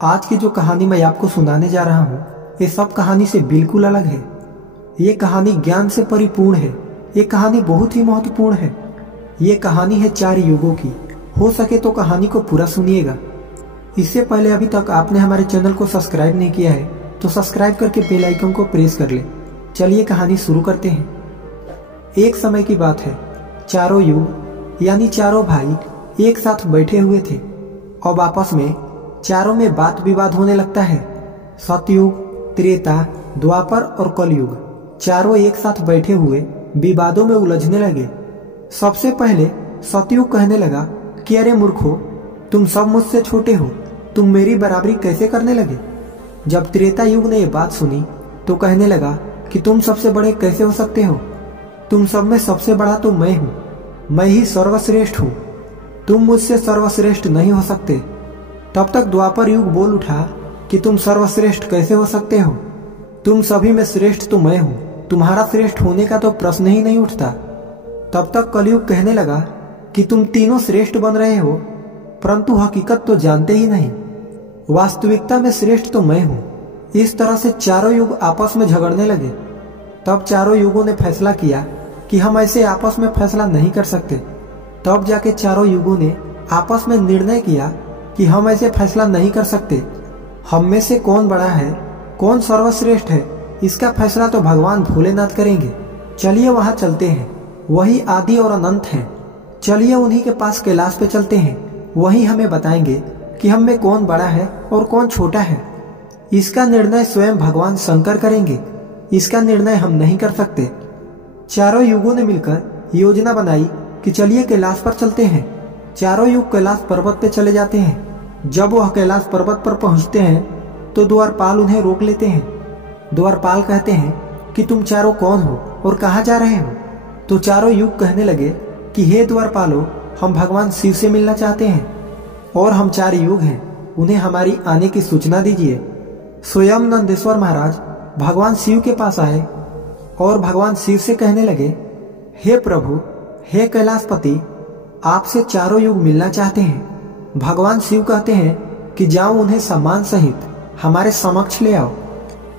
आज की जो कहानी मैं आपको सुनाने जा रहा हूँ, ये सब कहानी से बिल्कुल अलग है। ये कहानी ज्ञान से परिपूर्ण है। ये कहानी बहुत ही महत्वपूर्ण है। ये कहानी है 4 युगों की। हो सके तो कहानी को पूरा सुनिएगा। इससे पहले अभी तक आपने हमारे चैनल को सब्सक्राइब नहीं किया है तो सब्सक्राइब करके बेल आइकन को प्रेस कर ले। चलिए कहानी शुरू करते हैं। एक समय की बात है, चारों युग यानी चारों भाई एक साथ बैठे हुए थे। अब आपस में चारों में बात विवाद होने लगता है। सतयुग, त्रेता, द्वापर और कलयुग चारों एक साथ बैठे हुए विवादों में उलझने लगे। सबसे पहले सतयुग कहने लगा कि अरे मूर्खो, तुम सब मुझसे छोटे हो, तुम मेरी बराबरी कैसे करने लगे। जब त्रेता युग ने यह बात सुनी तो कहने लगा कि तुम सबसे बड़े कैसे हो सकते हो, तुम सब में सबसे बड़ा तो मैं हूँ, मैं ही सर्वश्रेष्ठ हूँ, तुम मुझसे सर्वश्रेष्ठ नहीं हो सकते। तब तक द्वापर युग बोल उठा कि तुम सर्वश्रेष्ठ कैसे हो सकते हो, तुम सभी में श्रेष्ठ तो मैं हूँ, तुम्हारा श्रेष्ठ होने का तो प्रश्न ही नहीं उठता। तब तक कलयुग कहने लगा कि तुम तीनों श्रेष्ठ बन रहे हो, परंतु हकीकत तो जानते ही नहीं, वास्तविकता में श्रेष्ठ तो मैं हूँ। इस तरह से चारों युग आपस में झगड़ने लगे। तब चारों युगों ने फैसला किया कि हम ऐसे आपस में फैसला नहीं कर सकते। तब जाके चारों युगों ने आपस में निर्णय किया कि हम ऐसे फैसला नहीं कर सकते। हम में से कौन बड़ा है, कौन सर्वश्रेष्ठ है, इसका फैसला तो भगवान भोलेनाथ करेंगे। चलिए वहां चलते हैं, वही आदि और अनंत हैं। चलिए उन्हीं के पास कैलाश पे चलते हैं, वही हमें बताएंगे कि हम में कौन बड़ा है और कौन छोटा है। इसका निर्णय स्वयं भगवान शंकर करेंगे, इसका निर्णय हम नहीं कर सकते। चारों युगों ने मिलकर योजना बनाई कि चलिए कैलाश पर चलते हैं। चारों युग कैलाश पर्वत पे चले जाते हैं। जब वह कैलाश पर्वत पर पहुंचते हैं तो द्वारपाल उन्हें रोक लेते हैं। द्वारपाल कहते हैं कि तुम चारों कौन हो और कहाँ जा रहे हो। तो चारों युग कहने लगे कि हे द्वारपालो, हम भगवान शिव से मिलना चाहते हैं और हम 4 युग हैं, उन्हें हमारी आने की सूचना दीजिए। स्वयं नंदेश्वर महाराज भगवान शिव के पास आए और भगवान शिव से कहने लगे, हे प्रभु, हे कैलाशपति, आपसे चारों युग मिलना चाहते हैं। भगवान शिव कहते हैं कि जाओ उन्हें सम्मान सहित हमारे समक्ष ले आओ।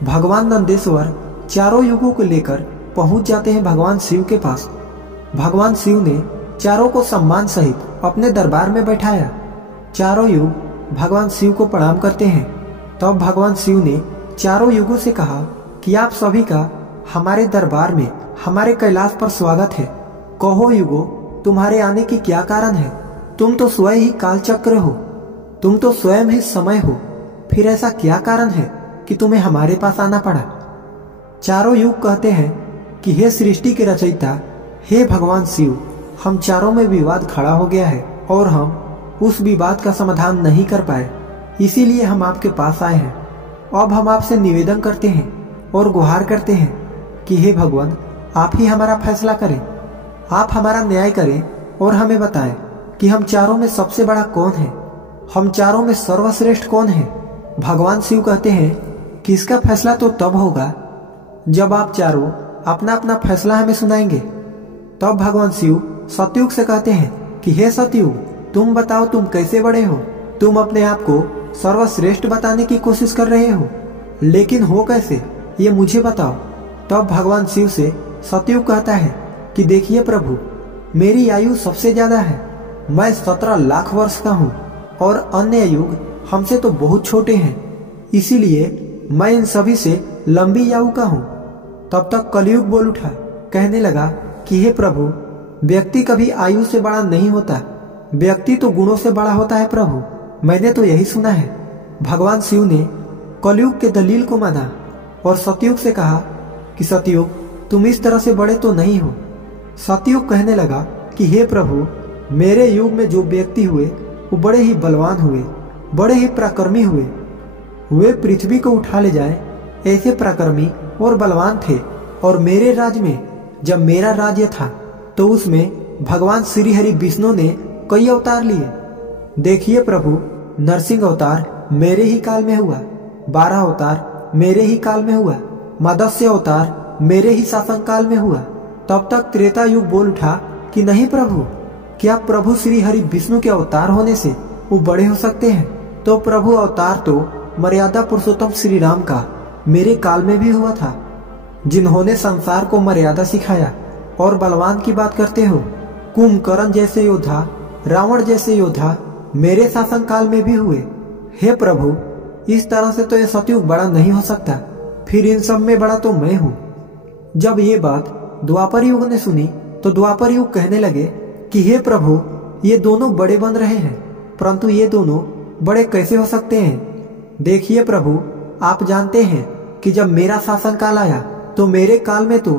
भगवान नंदेश्वर चारों युगों को लेकर पहुंच जाते हैं भगवान शिव के पास। भगवान शिव ने चारों को सम्मान सहित अपने दरबार में बैठाया। चारों युग भगवान शिव को प्रणाम करते हैं। तब भगवान शिव ने चारों युगों से कहा कि आप सभी का हमारे दरबार में, हमारे कैलाश पर स्वागत है। कहो युगो, तुम्हारे आने की क्या कारण है। तुम तो स्वयं ही कालचक्र हो, तुम तो स्वयं ही समय हो, फिर ऐसा क्या कारण है कि तुम्हें हमारे पास आना पड़ा। चारों युग कहते हैं कि हे सृष्टि के रचयिता, हे भगवान शिव, हम चारों में विवाद खड़ा हो गया है और हम उस विवाद का समाधान नहीं कर पाए, इसीलिए हम आपके पास आए हैं। अब हम आपसे निवेदन करते हैं और गुहार करते हैं कि हे भगवान, आप ही हमारा फैसला करें, आप हमारा न्याय करें और हमें बताएं कि हम चारों में सबसे बड़ा कौन है, हम चारों में सर्वश्रेष्ठ कौन है। भगवान शिव कहते हैं कि इसका फैसला तो तब होगा जब आप चारों अपना अपना फैसला हमें सुनाएंगे। तब भगवान शिव सतयुग से कहते हैं कि हे सतयुग, तुम बताओ तुम कैसे बड़े हो, तुम अपने आप को सर्वश्रेष्ठ बताने की कोशिश कर रहे हो, लेकिन हो कैसे, ये मुझे बताओ। तब भगवान शिव से सतयुग कहता है कि देखिए प्रभु, मेरी आयु सबसे ज्यादा है, मैं 17 लाख वर्ष का हूँ और अन्य युग हमसे तो बहुत छोटे हैं, इसीलिए मैं इन सभी से लंबी आयु का हूँ। तब तक कलयुग बोल उठा, कहने लगा कि हे प्रभु, व्यक्ति कभी आयु से बड़ा नहीं होता, व्यक्ति तो गुणों से बड़ा होता है प्रभु, मैंने तो यही सुना है। भगवान शिव ने कलयुग के दलील को माना और सतयुग से कहा कि सतयुग, तुम इस तरह से बड़े तो नहीं हो। सतयुग कहने लगा कि हे प्रभु, मेरे युग में जो व्यक्ति हुए वो बड़े ही बलवान हुए, बड़े ही पराक्रमी हुए, वे पृथ्वी को उठा ले जाए ऐसे पराक्रमी और बलवान थे। और मेरे राज्य में, जब मेरा राज्य था तो उसमें भगवान श्री हरि विष्णु ने कई अवतार लिए। देखिए प्रभु, नरसिंह अवतार मेरे ही काल में हुआ, 12 अवतार मेरे ही काल में हुआ, मत्स्य अवतार मेरे ही शासन काल में हुआ। तब तक त्रेता युग बोल उठा कि नहीं प्रभु, क्या प्रभु श्री हरि विष्णु के अवतार होने से वो बड़े हो सकते हैं। तो प्रभु अवतार तो मर्यादा पुरुषोत्तम श्री राम का मेरे काल में भी हुआ था, जिन्होंने संसार को मर्यादा सिखाया। और बलवान की बात करते हो, कुंभकर्ण जैसे योद्धा, रावण जैसे योद्धा मेरे शासन काल में भी हुए। हे प्रभु, इस तरह से तो यह सतयुग बड़ा नहीं हो सकता, फिर इन सब में बड़ा तो मैं हूँ। जब ये बात द्वापर युग ने सुनी तो द्वापर युग कहने लगे कि हे प्रभु, ये दोनों बड़े बन रहे हैं, परंतु ये दोनों बड़े कैसे हो सकते हैं? देखिए प्रभु, आप जानते हैं कि जब मेरा शासन काल आया तो मेरे काल में तो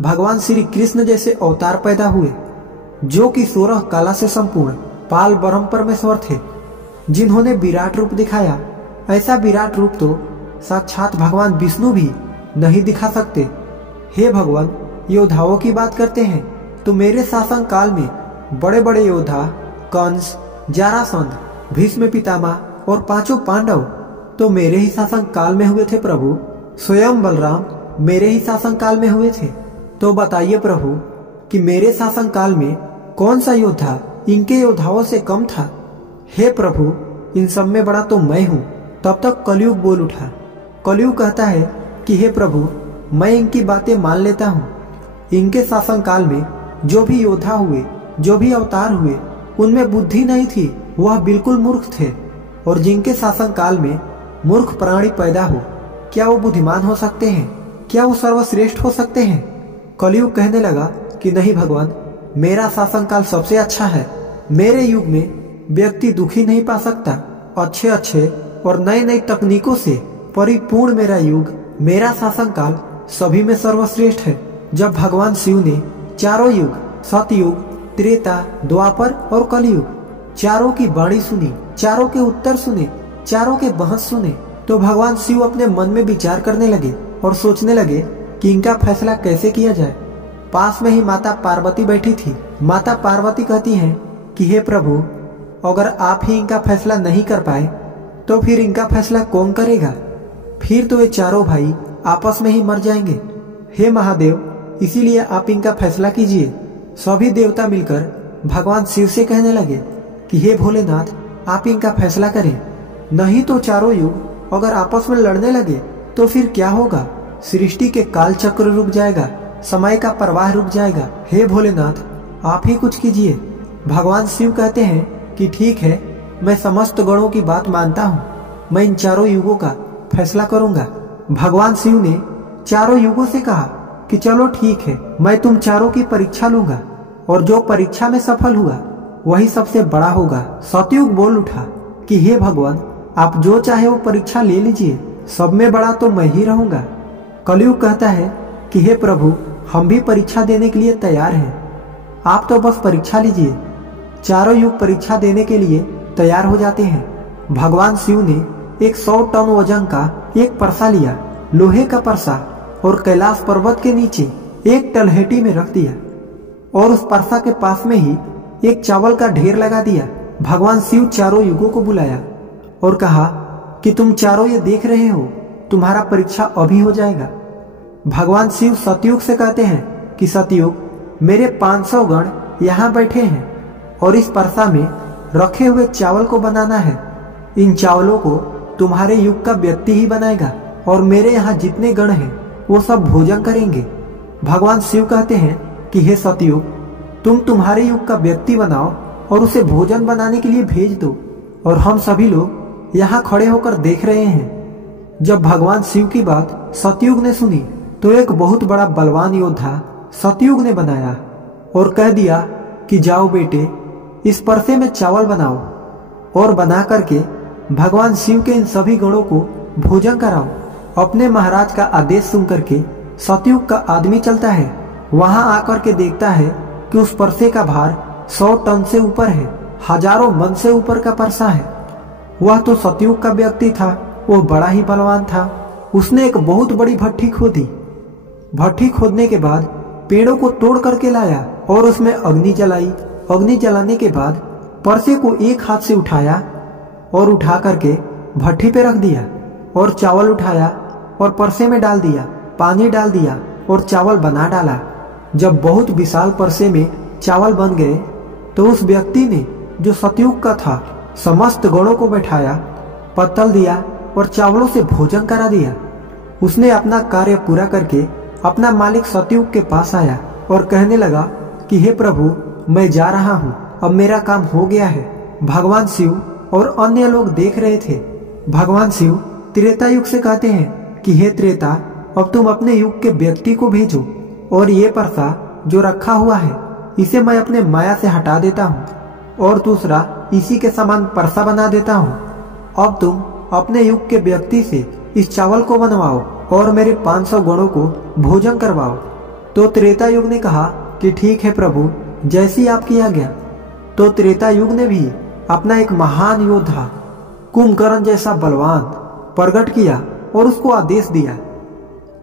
भगवान श्री कृष्ण जैसे अवतार पैदा हुए, जो कि 16 कला से संपूर्ण पाल ब्रह्म परमेश्वर थे, जिन्होंने विराट रूप दिखाया। ऐसा विराट रूप तो साक्षात भगवान विष्णु भी नहीं दिखा सकते। हे भगवान, योद्धाओं की बात करते हैं तो मेरे शासन काल में बड़े बड़े योद्धा कंस, जरासंध, भीष्म पितामह और 5 पांडव तो मेरे ही शासन काल में हुए थे प्रभु। स्वयं बलराम मेरे ही शासन काल में हुए थे। तो बताइए प्रभु कि मेरे शासन काल में कौन सा योद्धा इनके योद्धाओं से कम था? हे प्रभु, इन सब में बड़ा तो मैं हूँ। तब तक कलयुग बोल उठा। कलयुग कहता है कि हे प्रभु, मैं इनकी बातें मान लेता हूँ। इनके शासन काल में जो भी योद्धा हुए, जो भी अवतार हुए, उनमें बुद्धि नहीं थी, वह बिल्कुल मूर्ख थे। और जिनके शासन काल में मूर्ख प्राणी पैदा हो, क्या वो बुद्धिमान हो सकते हैं? क्या वो सर्वश्रेष्ठ हो सकते हैं? कलयुग कहने लगा कि नहीं भगवान, मेरा शासन काल सबसे अच्छा है। मेरे युग में व्यक्ति दुखी नहीं पा सकता। अच्छे अच्छे और नई नई तकनीकों से परिपूर्ण मेरा युग, मेरा शासन काल सभी में सर्वश्रेष्ठ है। जब भगवान शिव ने चारों युग, सतयुग, त्रेता, द्वापर और कलयुग, चारों की वाणी सुनी, चारों के उत्तर सुने, चारों के बहस सुने, तो भगवान शिव अपने मन में विचार करने लगे और सोचने लगे कि इनका फैसला कैसे किया जाए। पास में ही माता पार्वती बैठी थी। माता पार्वती कहती हैं कि हे प्रभु, अगर आप ही इनका फैसला नहीं कर पाए तो फिर इनका फैसला कौन करेगा? फिर तो ये चारों भाई आपस में ही मर जाएंगे। हे महादेव, इसीलिए आप इनका फैसला कीजिए। सभी देवता मिलकर भगवान शिव से कहने लगे कि हे भोलेनाथ, आप इनका फैसला करें, नहीं तो चारों युग अगर आपस में लड़ने लगे तो फिर क्या होगा? सृष्टि के काल चक्र रुक जाएगा, समय का प्रवाह रुक जाएगा। हे भोलेनाथ, आप ही कुछ कीजिए। भगवान शिव कहते हैं कि ठीक है, मैं समस्त गणों की बात मानता हूँ, मैं इन चारों युगों का फैसला करूंगा। भगवान शिव ने चारों युगों से कहा कि चलो ठीक है, मैं तुम चारों की परीक्षा लूंगा और जो परीक्षा में सफल हुआ वही सबसे बड़ा होगा। सतयुग बोल उठा कि हे भगवान, आप जो चाहे वो परीक्षा ले लीजिए, सब में बड़ा तो मैं ही रहूंगा। कलयुग कहता है कि हे प्रभु, हम भी परीक्षा देने के लिए तैयार हैं, आप तो बस परीक्षा लीजिए। चारों युग परीक्षा देने के लिए तैयार हो जाते हैं। भगवान शिव ने एक 100 टन वजन का एक परसा लिया, लोहे का परसा, और कैलाश पर्वत के नीचे एक तलहटी में रख दिया और उस परसा के पास में ही एक चावल का ढेर लगा दिया। भगवान शिव चारों युगों को बुलाया और कहा कि तुम चारों ये देख रहे हो, तुम्हारा परीक्षा अभी हो जाएगा। भगवान शिव सतयुग से कहते हैं कि सतयुग, मेरे 500 गण यहाँ बैठे हैं और इस परसा में रखे हुए चावल को बनाना है। इन चावलों को तुम्हारे युग का व्यक्ति ही बनाएगा और मेरे यहाँ जितने गण हैं वो सब भोजन करेंगे। भगवान शिव कहते हैं कि हे सतयुग, तुम तुम्हारे युग का व्यक्ति बनाओ और उसे भोजन बनाने के लिए भेज दो, और हम सभी लोग यहाँ खड़े होकर देख रहे हैं। जब भगवान शिव की बात सतयुग ने सुनी तो एक बहुत बड़ा बलवान योद्धा सतयुग ने बनाया और कह दिया कि जाओ बेटे, इस परसे में चावल बनाओ और बना करके भगवान शिव के इन सभी गणों को भोजन कराओ। अपने महाराज का आदेश सुन करके सतयुग का आदमी चलता है, वहां आकर के देखता है कि उस परसे का भार 100 टन से ऊपर है, हजारों मन से ऊपर का परसा है। वह तो सतयुग का व्यक्ति था, वो बड़ा ही बलवान था। उसने एक बहुत बड़ी भट्ठी खोदी। भट्ठी खोदने के बाद पेड़ों को तोड़ करके लाया और उसमें अग्नि जलाई। अग्नि जलाने के बाद परसे को एक हाथ से उठाया और उठा करके भट्ठी पे रख दिया और चावल उठाया और परसे में डाल दिया, पानी डाल दिया और चावल बना डाला। जब बहुत विशाल परसे में चावल बन गए तो उस व्यक्ति ने, जो सतयुग का था, समस्त गणों को बैठाया पत्तल दिया और चावलों से भोजन करा दिया। उसने अपना कार्य पूरा करके अपना मालिक सतयुग के पास आया और कहने लगा कि हे प्रभु, मैं जा रहा हूँ, अब मेरा काम हो गया है। भगवान शिव और अन्य लोग देख रहे थे। भगवान शिव त्रेता युग से कहते हैं कि हे त्रेता, अब तुम अपने युग के व्यक्ति को भेजो और ये परसा जो रखा हुआ है इसे मैं अपने माया से हटा देता हूँ और दूसरा इसी के समान परसा बना देता हूँ। अब तुम अपने युग के व्यक्ति से इस चावल को बनवाओ और मेरे 500 गणों को भोजन करवाओ। तो त्रेता युग ने कहा कि ठीक है प्रभु, जैसी आपकी आज्ञा। तो त्रेता युग ने भी अपना एक महान योद्धा कुंभकर्ण जैसा बलवान प्रकट किया और उसको आदेश दिया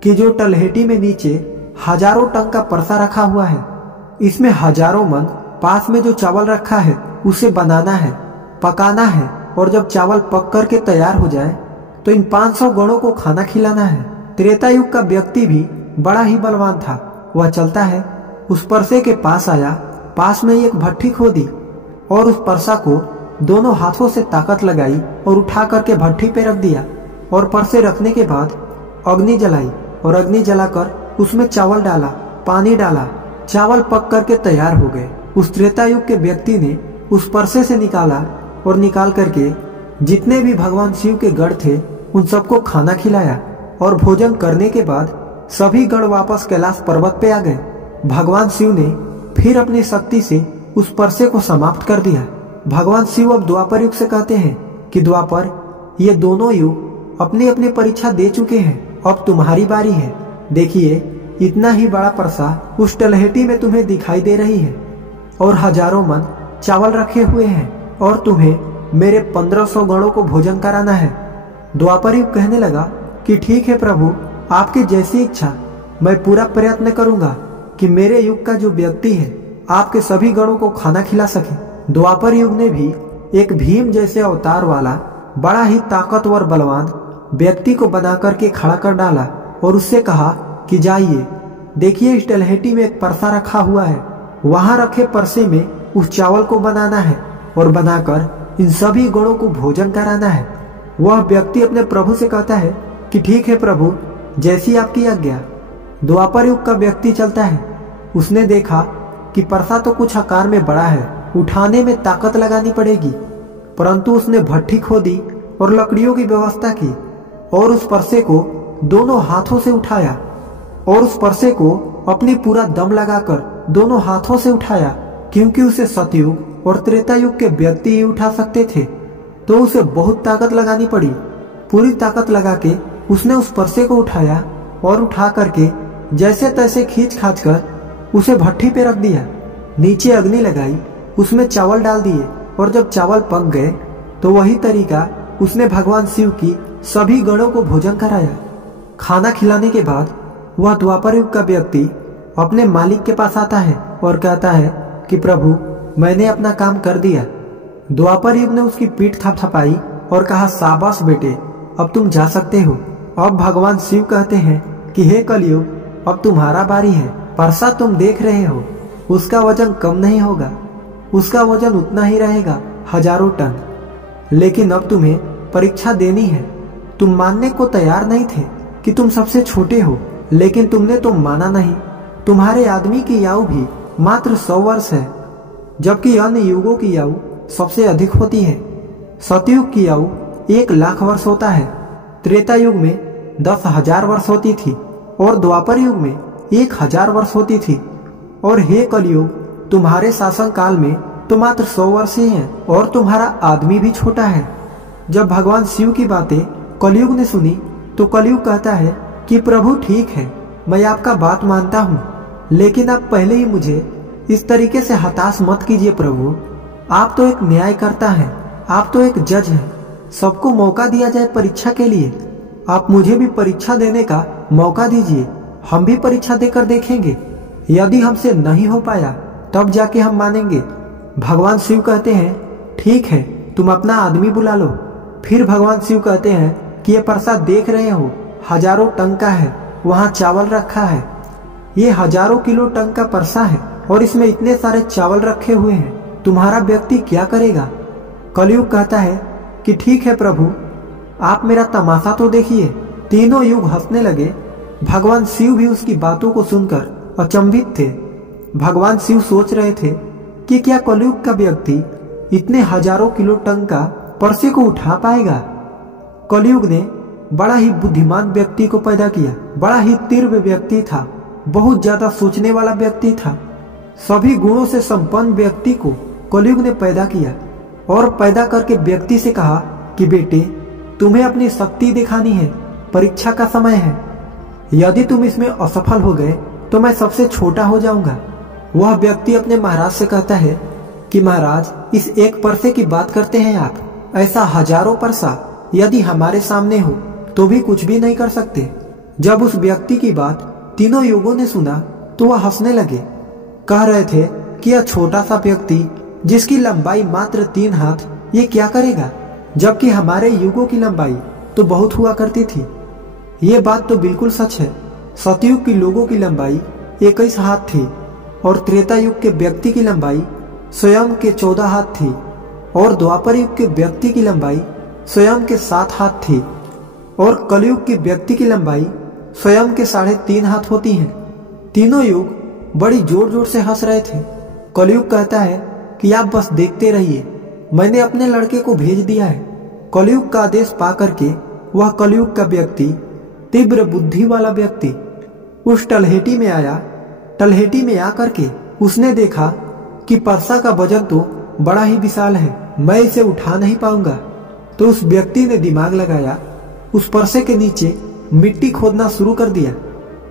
कि जो तलहटी में नीचे हजारों टन का परसा रखा हुआ है, इसमें हजारों मन पास में जो चावल रखा है उसे बनाना है, पकाना है और जब चावल पक करके तैयार हो जाए तो इन 500 गणों को खाना खिलाना है। त्रेता युग का व्यक्ति भी बड़ा ही बलवान था। वह चलता है, उस परसे के पास आया, पास में एक भट्ठी खोदी और उस परसा को दोनों हाथों से ताकत लगाई और उठा करके भट्ठी पे रख दिया और परसे रखने के बाद अग्नि जलाई और अग्नि जलाकर उसमें चावल डाला, पानी डाला, चावल पक करके तैयार हो गए। उस त्रेता युग के व्यक्ति ने उस परसे से निकाला और निकाल करके जितने भी भगवान शिव के गढ़ थे उन सबको खाना खिलाया और भोजन करने के बाद सभी गढ़ वापस कैलाश पर्वत पे आ गए। भगवान शिव ने फिर अपनी शक्ति से उस परसे को समाप्त कर दिया। भगवान शिव अब द्वापर युग से कहते हैं कि द्वापर, ये दोनों युग अपनी अपनी परीक्षा दे चुके हैं, अब तुम्हारी बारी है। देखिए, इतना ही बड़ा परसा उस तलहटी में तुम्हें दिखाई दे रही है और हजारों मन चावल रखे हुए हैं और तुम्हें मेरे 1500 गणों को भोजन कराना है। द्वापर युग कहने लगा कि ठीक है प्रभु, आपकी जैसी इच्छा, मैं पूरा प्रयत्न करूंगा कि मेरे युग का जो व्यक्ति है आपके सभी गणों को खाना खिला सके। द्वापर युग ने भी एक भीम जैसे अवतार वाला बड़ा ही ताकतवर बलवान व्यक्ति को बना करके खड़ा कर डाला और उससे कहा कि जाइए, देखिए इस तलहटी में एक परसा रखा हुआ है, वहां रखे परसे में उस चावल को बनाना है और बनाकर इन सभी गणों को भोजन कराना है। वह व्यक्ति अपने प्रभु से कहता है कि ठीक है प्रभु, जैसी आपकी आज्ञा। द्वापर युग का व्यक्ति चलता है। उसने देखा कि परसा तो कुछ आकार में बड़ा है, उठाने में ताकत लगानी पड़ेगी, परंतु उसने भट्ठी खोदी और लकड़ियों की व्यवस्था की और उस परसे को दोनों हाथों से उठाया और उस परसे को अपनी पूरा दम लगाकर दोनों हाथों से उठाया, क्योंकि उसे सतयुग और त्रेता युग के व्यक्ति ही उठा सकते थे, तो उसे बहुत ताकत लगानी पड़ी। पूरी ताकत लगा के उसने उस परसे को उठाया और उठा करके जैसे तैसे खींच खाच कर उसे भट्ठी पे रख दिया। नीचे अग्नि लगाई, उसमें चावल डाल दिए और जब चावल पक गए तो वही तरीका उसने भगवान शिव की सभी गणों को भोजन कराया। खाना खिलाने के बाद वह द्वापर युग का व्यक्ति अपने मालिक के पास आता है और कहता है कि प्रभु, मैंने अपना काम कर दिया। द्वापर युग ने उसकी पीठ थपथपाई और कहा, शाबाश बेटे, अब तुम जा सकते हो। अब भगवान शिव कहते हैं कि हे कलयुग, अब तुम्हारा बारी है। परसा तुम देख रहे हो, उसका वजन कम नहीं होगा, उसका वजन उतना ही रहेगा, हजारों टन। लेकिन अब तुम्हें परीक्षा देनी है। तुम मानने को तैयार नहीं थे कि तुम सबसे छोटे हो, लेकिन तुमने तो माना नहीं। तुम्हारे आदमी की आयु भी मात्र 100 वर्ष है, जबकि अन्य युगों की आयु सबसे अधिक होती है। सतयुग की आयु 1 लाख वर्ष होता है, त्रेता युग में 10,000 वर्ष होती थी और द्वापर युग में 1000 वर्ष होती थी। और हे कलयुग, तुम्हारे शासन काल में तो मात्र 100 वर्ष ही हैं और तुम्हारा आदमी भी छोटा है। जब भगवान शिव की बातें कलयुग ने सुनी तो कलयुग कहता है कि प्रभु ठीक है, मैं आपका बात मानता हूँ, लेकिन आप पहले ही मुझे इस तरीके से हताश मत कीजिए प्रभु। आप तो एक न्यायकर्ता हैं, आप तो एक जज हैं। सबको मौका दिया जाए परीक्षा के लिए, आप मुझे भी परीक्षा देने का मौका दीजिए। हम भी परीक्षा देकर देखेंगे, यदि हमसे नहीं हो पाया तब जाके हम मानेंगे। भगवान शिव कहते हैं ठीक है, तुम अपना आदमी बुला लो। फिर भगवान शिव कहते हैं कि ये प्रसाद देख रहे हो, हजारों टन का है, वहाँ चावल रखा है। ये हजारों किलो टन का परसा है और इसमें इतने सारे चावल रखे हुए हैं, तुम्हारा व्यक्ति क्या करेगा? कलयुग कहता है कि ठीक है प्रभु, आप मेरा तमाशा तो देखिए। तीनों युग हंसने लगे। भगवान शिव भी उसकी बातों को सुनकर अचंभित थे। भगवान शिव सोच रहे थे कि क्या कलयुग का व्यक्ति इतने हजारों किलो टन का परसे को उठा पाएगा। कलयुग ने बड़ा ही बुद्धिमान व्यक्ति को पैदा किया। बड़ा ही तीव्र व्यक्ति था, बहुत ज्यादा सोचने वाला व्यक्ति था। सभी गुणों से संपन्न व्यक्ति को कलयुग ने पैदा किया और पैदा करके व्यक्ति से कहा कि बेटे, तुम्हें अपनी शक्ति दिखानी है, परीक्षा का समय है। यदि तुम इसमें असफल हो गए तो मैं सबसे छोटा हो जाऊंगा। वह व्यक्ति अपने महाराज से कहता है कि महाराज, इस एक परसे की बात करते हैं आप, ऐसा हजारों परसा यदि हमारे सामने हो तो भी कुछ भी नहीं कर सकते। जब उस व्यक्ति की बात तीनों युगों ने सुना तो वह हंसने लगे। कह रहे थे कि यह छोटा सा व्यक्ति जिसकी लंबाई मात्र 3 हाथ, ये क्या करेगा, जबकि हमारे युगों की लंबाई तो बहुत हुआ करती थी। ये बात तो बिल्कुल सच है। सतयुग के लोगों की लंबाई 21 हाथ थी और त्रेता युग के व्यक्ति की लंबाई स्वयं के 14 हाथ थी और द्वापर युग के व्यक्ति की लंबाई स्वयं के 7 हाथ थी और कलयुग के व्यक्ति की लंबाई स्वयं के 3.5 हाथ होती है। तीनों युग बड़ी जोर जोर से हंस रहे थे। कलयुग कहता है कि आप बस देखते रहिए, मैंने अपने लड़के को भेज दिया है। कलयुग का आदेश पा करके वह कलयुग का व्यक्ति, तीव्र बुद्धि वाला व्यक्ति, उस तलहेटी में आया। तलहेटी में आकर के उसने देखा कि परसा का वजन तो बड़ा ही विशाल है, मैं इसे उठा नहीं पाऊंगा। तो उस व्यक्ति ने दिमाग लगाया, उस परसे के नीचे मिट्टी खोदना शुरू कर दिया।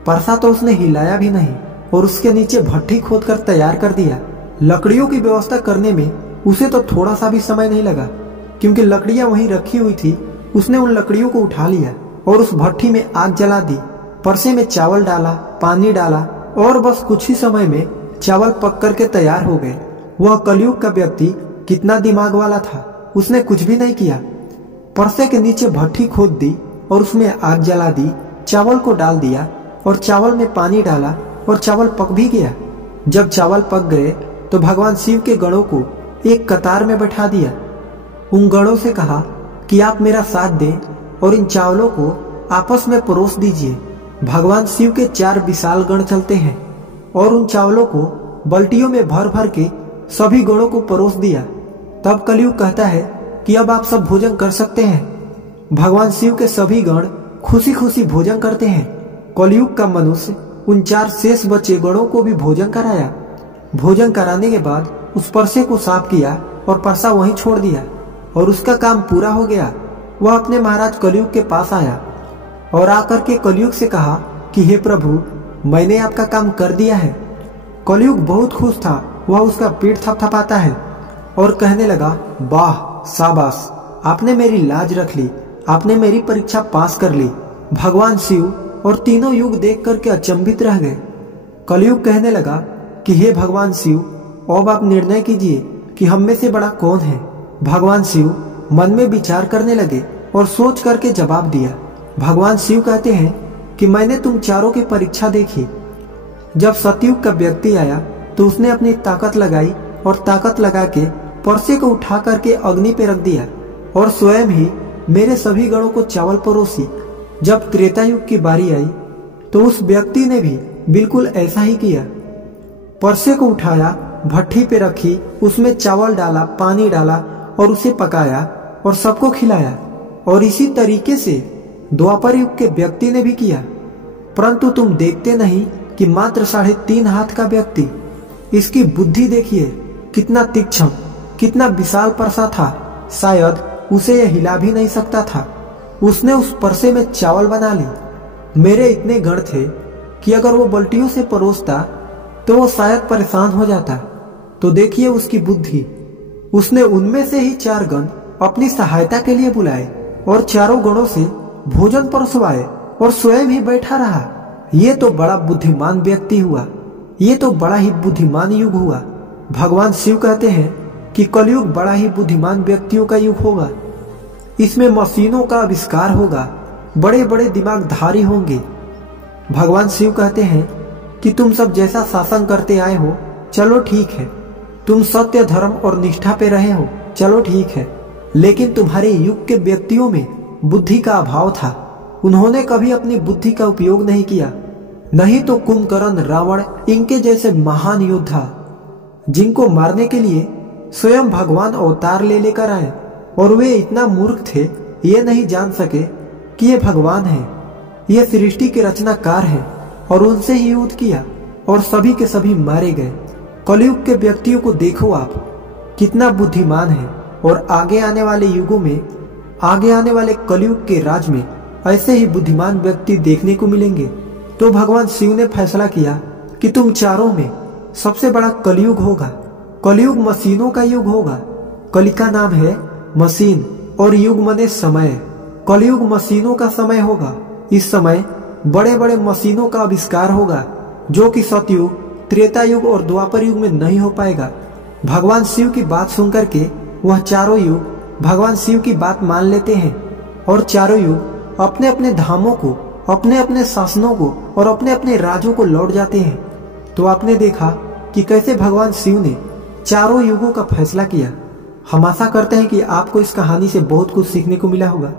परसा तो उसने हिलाया भी नहीं और उसके नीचे भट्ठी खोदकर तैयार कर दिया। लकड़ियों की व्यवस्था करने में उसे तो थोड़ा सा भी समय नहीं लगा, क्योंकि लकड़ियां वहीं रखी हुई थी। उसने उन लकड़ियों को उठा लिया और उस भट्ठी में आग जला दी। परसे में चावल डाला, पानी डाला और बस कुछ ही समय में चावल पक करके तैयार हो गए। वह कलयुग का व्यक्ति कितना दिमाग वाला था, उसने कुछ भी नहीं किया। परसे के नीचे भट्ठी खोद दी और उसमें आग जला दी, चावल को डाल दिया और चावल में पानी डाला और चावल पक भी गया। जब चावल पक गए तो भगवान शिव के गणों को एक कतार में बैठा दिया। उन गणों से कहा कि आप मेरा साथ दें और इन चावलों को आपस में परोस दीजिए। भगवान शिव के 4 विशाल गण चलते हैं और उन चावलों को बाल्टियों में भर भर के सभी गणों को परोस दिया। तब कलयुग कहता है कि अब आप सब भोजन कर सकते हैं। भगवान शिव के सभी गण खुशी खुशी भोजन करते हैं। कलयुग का मनुष्य उन 4 शेष बचे गणों को भी भोजन कराया। भोजन कराने के बाद उस परसे को साफ किया और परसा वहीं छोड़ दिया और उसका काम पूरा हो गया। वह अपने महाराज कलयुग के पास आया और आकर के कलयुग से कहा कि हे प्रभु, मैंने आपका काम कर दिया है। कलयुग बहुत खुश था। वह उसका पीठ थपथपाता है और कहने लगा, वाह, शाबाश, आपने मेरी लाज रख ली, आपने मेरी परीक्षा पास कर ली। भगवान शिव और तीनों युग देख करके अचंभित रह गए। कलयुग कहने लगा कि हे भगवान शिव, अब आप निर्णय कीजिए कि हम में से बड़ा कौन है। भगवान शिव मन में विचार करने लगे और सोच करके जवाब दिया। भगवान शिव कहते हैं कि मैंने तुम चारों की परीक्षा देखी। जब सतयुग का व्यक्ति आया तो उसने अपनी ताकत लगाई और ताकत लगा के परसे को उठा करके अग्नि पे रख दिया और स्वयं ही मेरे सभी गणों को चावल परोसी। जब त्रेता युग की बारी आई तो उस व्यक्ति ने भी बिल्कुल ऐसा ही किया। परसे को उठाया, भट्ठी पे रखी, उसमें चावल डाला, पानी डाला और उसे पकाया और सबको खिलाया। और इसी तरीके से द्वापर युग के व्यक्ति ने भी किया। परंतु तुम देखते नहीं कि मात्र 3.5 हाथ का व्यक्ति, इसकी बुद्धि देखिए कितना तीक्ष्ण, कितना विशाल परसा था। शायद उसे यह हिला भी नहीं सकता था। उसने उस परसे में चावल बना ली। मेरे इतने गण थे कि अगर वो बाल्टियों से परोसता तो वो शायद परेशान हो जाता। तो देखिए उसकी बुद्धि। उसने उनमें से ही 4 गण अपनी सहायता के लिए बुलाए और चारों गणों से भोजन परोसवाए और स्वयं ही बैठा रहा। ये तो बड़ा बुद्धिमान व्यक्ति हुआ। ये तो बड़ा ही बुद्धिमान युग हुआ। भगवान शिव कहते हैं कि कलयुग बड़ा ही बुद्धिमान व्यक्तियों का युग होगा। इसमें मशीनों का आविष्कार होगा, बड़े बड़े दिमागधारी होंगे। भगवान शिव कहते हैं कि तुम सब जैसा शासन करते आए हो, चलो ठीक है। तुम सत्य, धर्म और निष्ठा पे रहे हो, चलो ठीक है। लेकिन तुम्हारे युग के व्यक्तियों में बुद्धि का अभाव था। उन्होंने कभी अपनी बुद्धि का उपयोग नहीं किया। नहीं तो कुंभकर्ण, रावण, इनके जैसे महान योद्धा जिनको मारने के लिए स्वयं भगवान अवतार ले लेकर आए, और वे इतना मूर्ख थे ये नहीं जान सके कि ये भगवान है, ये सृष्टि के रचनाकार हैं, और उनसे ही युद्ध किया और सभी के सभी मारे गए। कलयुग के व्यक्तियों को देखो आप, कितना बुद्धिमान है, और आगे आने वाले युगों में, आगे आने वाले कलयुग के राज में ऐसे ही बुद्धिमान व्यक्ति देखने को मिलेंगे। तो भगवान शिव ने फैसला किया कि तुम चारों में सबसे बड़ा कलयुग होगा। कलयुग मशीनों का युग होगा। कली का नाम है मशीन, और युग मने समय। कलयुग मशीनों का समय होगा। इस समय बड़े बड़े मशीनों का आविष्कार होगा, जो कि सतयुग, त्रेता युग और द्वापर युग में नहीं हो पाएगा। भगवान शिव की बात सुनकर के वह चारों युग भगवान शिव की बात मान लेते हैं, और चारों युग अपने अपने धामों को, अपने अपने शासनों को और अपने अपने राज्यों को लौट जाते हैं। तो आपने देखा कि कैसे भगवान शिव ने चारों युगों का फैसला किया। हम आशा करते हैं कि आपको इस कहानी से बहुत कुछ सीखने को मिला होगा।